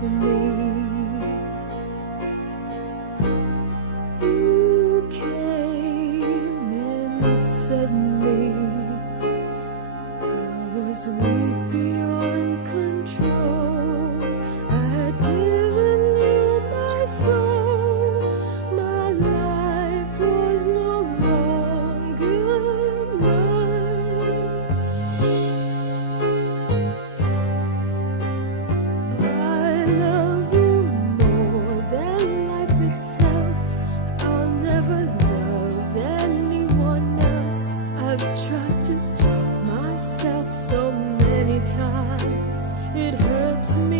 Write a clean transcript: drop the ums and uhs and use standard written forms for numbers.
to me. You came in suddenly. I was weak beyond control. I had given you my soul. My life was no longer mine. I love you more than life itself. I'll never love anyone else. I've tried to stop myself so many times. It hurts me.